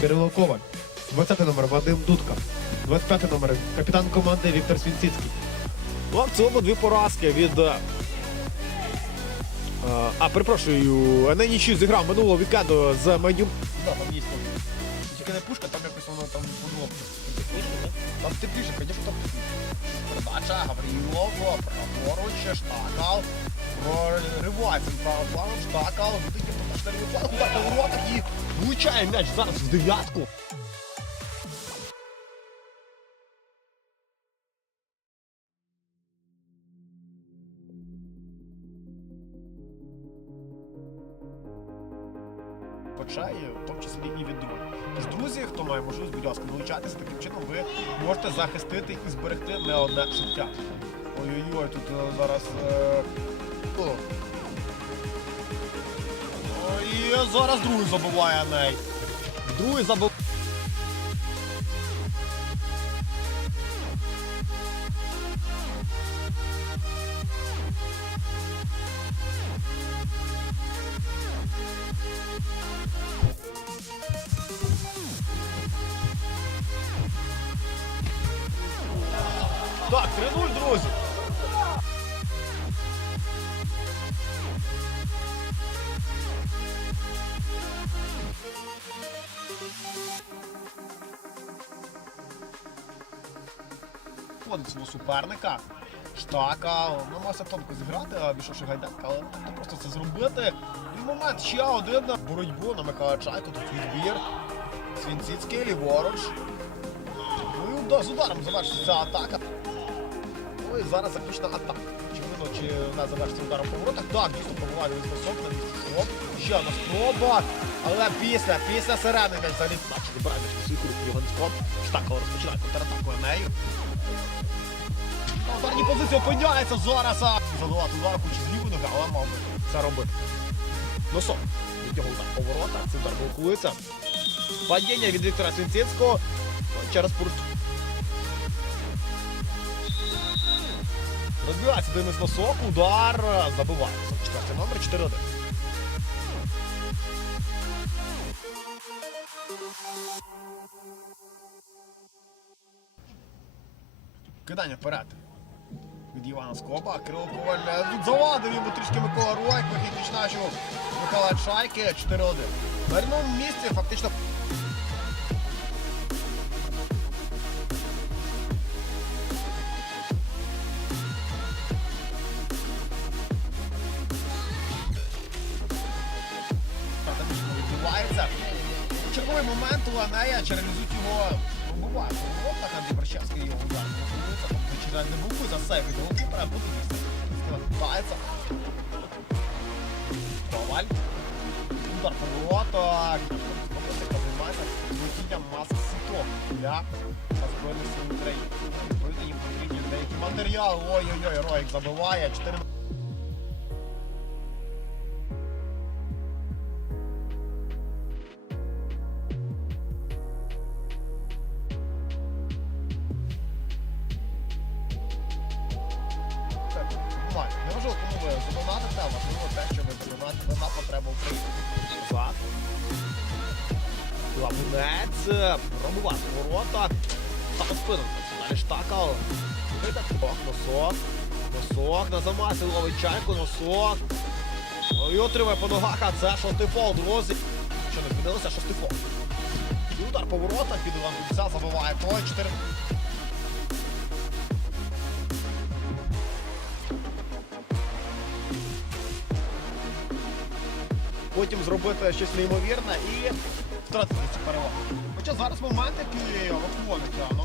Коваль, 20 номер Вадим Дудка, 25 номер капітан команди Віктор Свінціцький. Ну, а в цілому дві поразки від. А, перепрошую, не нічию зіграв минулого вікенду з Медюм. Да, там є там. Тільки не пушка, там якось воно там було. Там тепліше, звісно, там тепліше. Передача Гаврилов, праворуч, Штакал. Проривається правим планом, Штакал. Видить поточний план, удар по воротах і влучає м'яч зараз в дев'ятку. Почає, в тому числі і від друзів. Тож, друзі, хто має можливість, будь ласка, долучатися, таким чином ви можете захистити і зберегти не одне життя. Ой-ой-ой, тут е, зараз. Е... О. Зараз другий забуває ней. Другий забив. Так, 3-0, друзі. Входить свого суперника. Штака намагався тонко зіграти, більше Гайденка, але не просто це зробити. І момент ще один на боротьбу на Михайла Чайко, тут відбір. Свінціцький, ліворуч. Ну з ударом завершиться атака. Ну і зараз заключна атака. Чи видно, чи не завершиться ударом по воротах? Так, дійсно пробуває він висок на місці стоп. Ще одна спроба. Але після, після сирени м'яч взагалі на свої руки його не стоп. Штакова розпочинає контратаку нею. На позиції опиняється зараз. а Задавати удар, хоч з лівої але мав це робити. Носом. Від нього удар по це удар блокується. Падіння від Віктора Свінцицького через пурт. Розбивається Денис Носок, удар забиває. Четвертий номер 4-1. Кидання вперед. Від Івана Скоба. Кирило Коваль е, завадив йому трішки Микола Ройк, вихід відзначив Микола Чайки 4-1. На рівному місці фактично відбувається. Черговий момент у Анея, реалізують його пробиває. Воротах Андрій Борщевський його удар. Розуміється, тобто за себе від голкіпера, буде вітається. Коваль. Удар по воротах. Яка займається злетінням маси сіток для Збройних сил України. Відповідно, їм потрібні деякі матеріали. Ой-ой-ой, Роїк забиває. 4 нормально. Неважливо, кому ви задонатите, важливо те, що ви задонатите на потребу України. Назад. Лавунець. Пробувати ворота. Та спину. Далі штакал. Видак. Ох, носок. Носок на замасі ловить чайку, носок. І отримає по ногах, а це шостий фол, друзі. Що не змінилося, шостий фол. І удар по воротах від Івана Куця забиває той 4. Потім зробити щось неймовірне і втратити цю перевагу. Хоча зараз момент, який виходить ну,